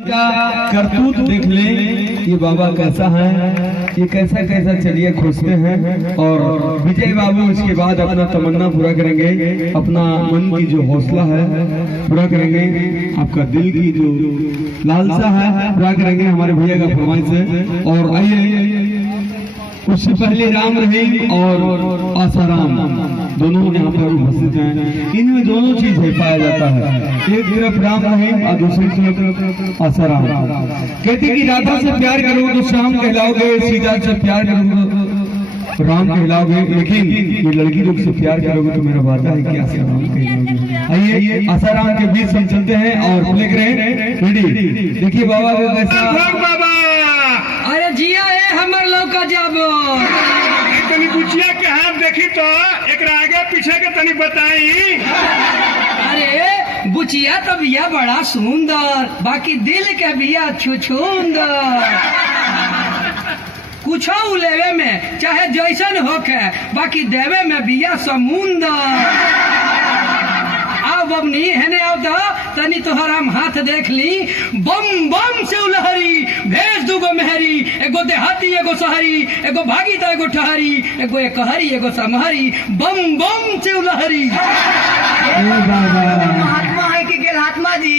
क्या करतूत देख ले ये बाबा कैसा है, ये कैसा कैसा चलिए खोजते हैं। और विजय बाबू इसके बाद अपना तमन्ना पूरा करेंगे, अपना मन की जो हौसला है पूरा करेंगे, आपका दिल की जो लालसा है पूरा करेंगे हमारे भैया का फरमाइश है। और आइए उससे पहले राम रहीम और आसाराम दोनों यहाँ पर उपस्थित हैं। इनमें दोनों चीज है पाया जाता है, एक तरफ राम रहीम और दूसरी तरफ आसाराम। कहते कि राधा से प्यार करोगे तो श्याम कहलाओगे, सीता से प्यार करोगे तो राम कहलाओगे, लेकिन ये लड़की लोग से प्यार करोगे तो मेरा वादा है कि आसाराम कहलाओगे। आइए आसाराम के बीच हम चलते हैं और प्ले करें। रेडी, देखिए बाबा को कैसा। अरे जिया है हमर लौका जाबो तनी बुचिया के हाथ देखी तो एक आगे पीछे के तनी बताई। अरे बुचिया तो बिया बड़ा सुंदर, बाकी दिल के बिया छुछुंदर। कुछो लेवे में चाहे जैसन होके, बाकी देवे में बिया समुंदर। आओ बबनी हेने आओ तो तनी तोहर हम हाथ देख ली। बम बम से उलहरी भेज दूगो मेहरी, एगो देहाती एगो शहरी, एगो भागी तो एगो ठहरी, एगो एकहरी एगो समहरी। बम बम से उलहरी। महात्मा है कि गेलहात्मा जी।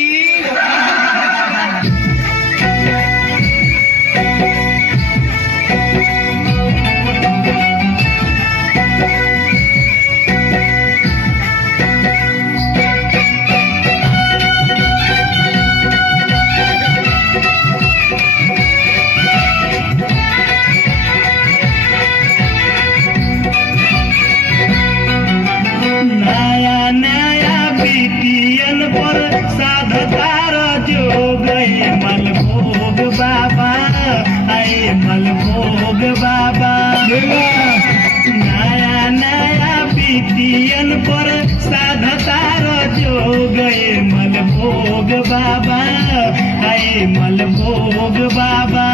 साधतार जो गए मलभोग बाबा, आए मलभोग बाबा। नया नया बीतियन पर साधतार जो गए मलभोग बाबा, आए मलभोग बाबा।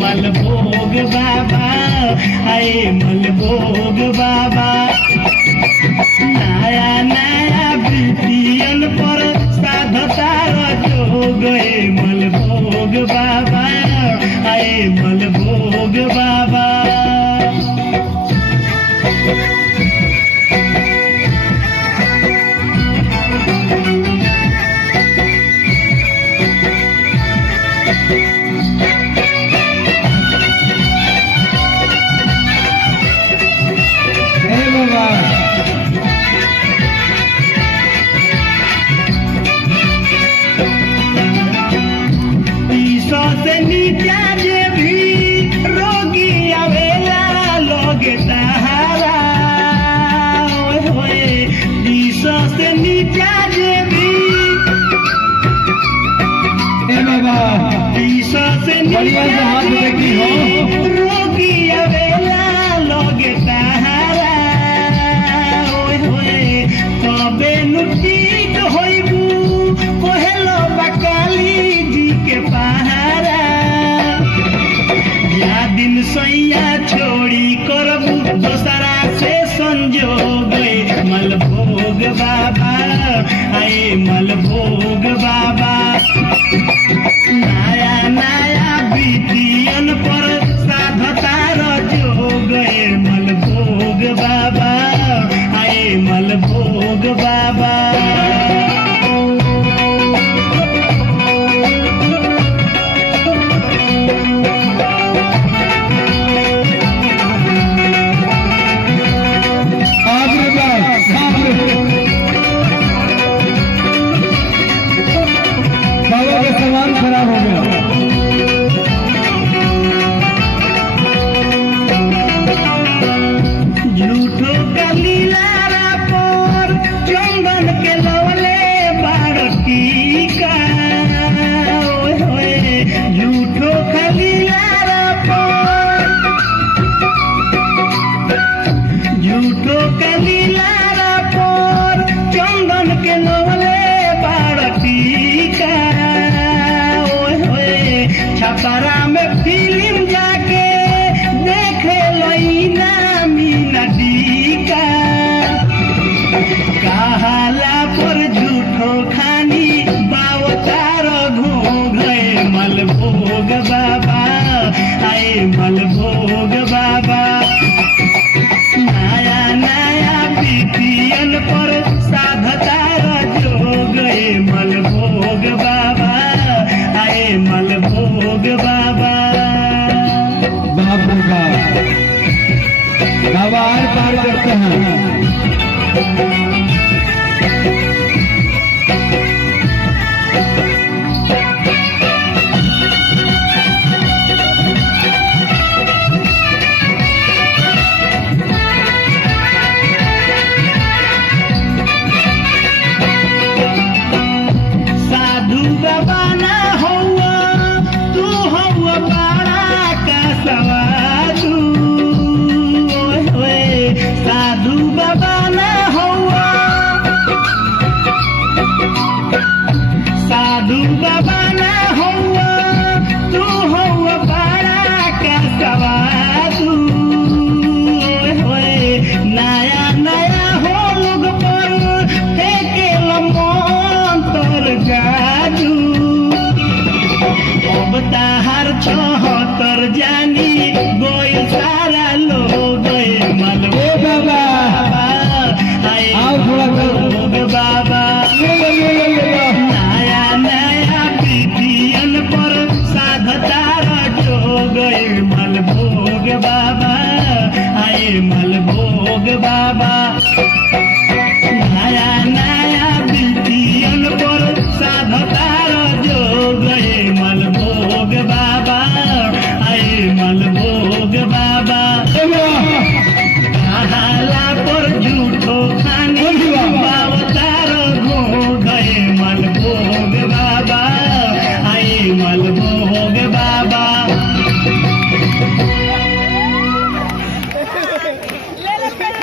मलभोग बाबा, आए मलभोग बाबा। नया नया बीतियन पर साधतार जो गए मलभोग बाबा, आए मलभोग बाबा। रोगी अवेला लोगे तारा, तबे नुटीक होइबू कोहेलो बकाली जी के पहारा। या दिन सैया छोड़ी करबू दोसरा से संजोग, मलभोग बाबा, आए मलभोग बाबा। नया नया बीतियन पर साधतार जो गए मलभोग बाबा, आए मलभोग बाबा।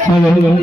हेलो